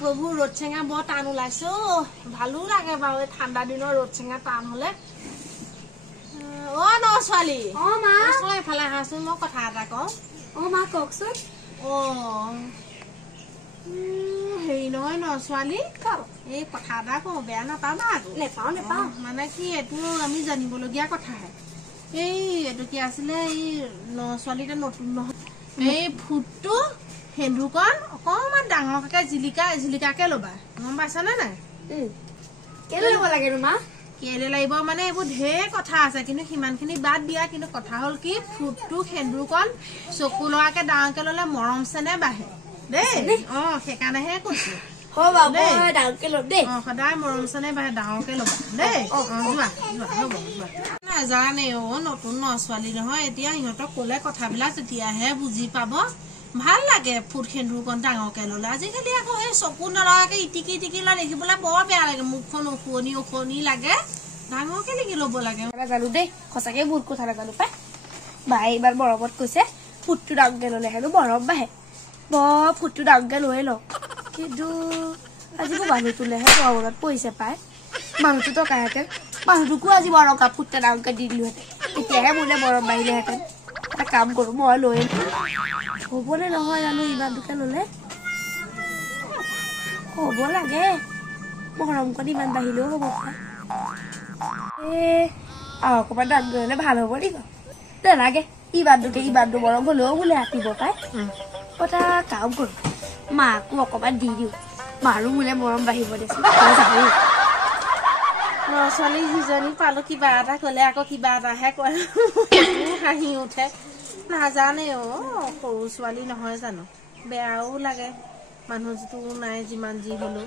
প্ৰভু ৰ'দ চেঙা বৰ টান ওলাইছে ভালো লাগে বাৰু ঠাণ্ডা দিনৰ ৰ'দ চেঙা টান হলে ন ছোৱালী মা এফালে আহাচোন মই কথা এটা কওঁ মা কওকচোন হেৰি নহয় ন ছোৱালী এই কথা এটা কওঁ বেয়া নাপাবা আকৌ নেপাওঁ মানে কি এইটো আমি জানিবলগীয়া কথাহে এইটো কি আছিলে এই ন ছোৱালীতে নতুন নহয় এই ফুটটো সেন্দুকণ অকণমান ডাঙৰকে জিলিকাকে ল'বা গম পাইছানে নাই কেলে ল'ব লাগে মা কেলে লাগিব মানে এইবোৰ ঢেৰ কথা আছে কিন্তু সিমানখিনি বাদ দিয়া কিন্তু কথা হ'ল কি ফুটটো সেন্দুকণ চকু লগাকে ডাঙৰকে ল'লে মৰম চেনে বাঢ়ে দেই সেইকাৰণেহে কৈছো সদায় মৰম চেনে বাঢ়ে ডাঙৰকে ল'বা দেই নাজানে নতুন ন ছোৱালী নহয় এতিয়া সিহঁতক কলে কথাবিলাক তেতিয়াহে বুজি পাব ভাল লাগে ফুট সেন্দুৰকণ ডাঙৰকে ল'লে আজিকালি আকৌ সেই চকু নলগাকে ইটিকি লৈ দেখিবলৈ বৰ বেয়া লাগে মুখখন উখনি লাগে ডাঙৰকে লিখি ল'ব লাগে নাজানো দেই সঁচাকে বহুত কথা নাজানো পাই বাই এইবাৰ বৰফত কৈছে ফুটটো ডাঙৰকে ল'লে হেনো বৰফ বাঢ়ে বৰ ফুটটো ডাঙৰকে লৈ লওঁ কিন্তু আজি মানুহটোলেহে বৰফত পৰিছে পাই মানুহটো টকাহেঁতেন মানুহটোকো আজি বৰফ ফুটটা ডাঙৰকে দি দিলোহেঁতেন এতিয়াহে মোলে বৰফ বাঢ়িলেহেঁতেন এটা কাম কৰো মই লৈ হ'বনে নহয় জানো ইমানটোকে ল'লে হ'ব লাগে মৰমকণ ইমান বাঢ়িলেও হ'ব পাই অকমান ডাঙৰ হ'লে ভাল হ'ব নেকি নালাগে ইমানটো মৰম হ'লেও বোলে ৰাতিব পাই এটা কাম কৰো মাকো অকমান দি দিওঁ মাৰো বোলে মৰম বাঢ়িব দেচোন ল'ৰা ছোৱালী যিজনী পালো কিবা এটা কলে আকৌ কিবা এটাহে কয় হাঁহি উঠে নাজানে সৰু ছোৱালী নহয় জানো বেয়াও লাগে মানুহটো নাই যিমান যি হলো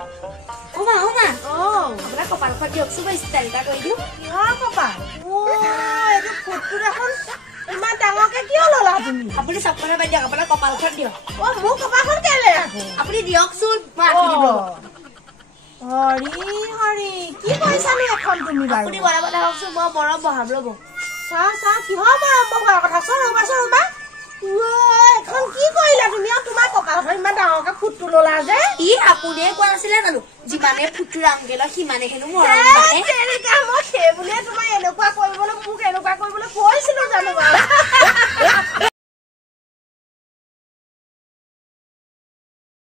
আপোনাৰ কপালখন দিয়কচোন মই ষ্টাইল এটা কৰি দিওঁ কপাল এইটো ফুটটো দেখোন ইমান ডাঙৰকে কিয় ল'লা তুমি আপুনি চপনে বাই দিয়ক আপোনাৰ কপালখন দিয়ক মোৰ কপালখন কেলে আপুনি দিয়কচোন হৰি কি কৰিছানো এখন তুমি আপুনি বনাবলৈ হওকচোন মই মৰম বহাম ৰ'ব চাহ কিহৰ মৰম বহোৱাৰ কথা ৰ'বা এখন কি কৰিলা তুমি আৰু তোমাৰ কপালখন ইমান ডাঙৰকে ফুটটো ল'লা যে আপুনিয়ে কোৱা নাছিলে জানো যিমানে ফুটটো ডাঙৰকে লয় সিমানে হেনো মৰম বাঢ়ে মই সেই বুলিয়ে তোমাৰ এনেকুৱা কৰিবলৈ মোক এনেকুৱা কৰিবলৈ কৈছিলো জানো বাৰু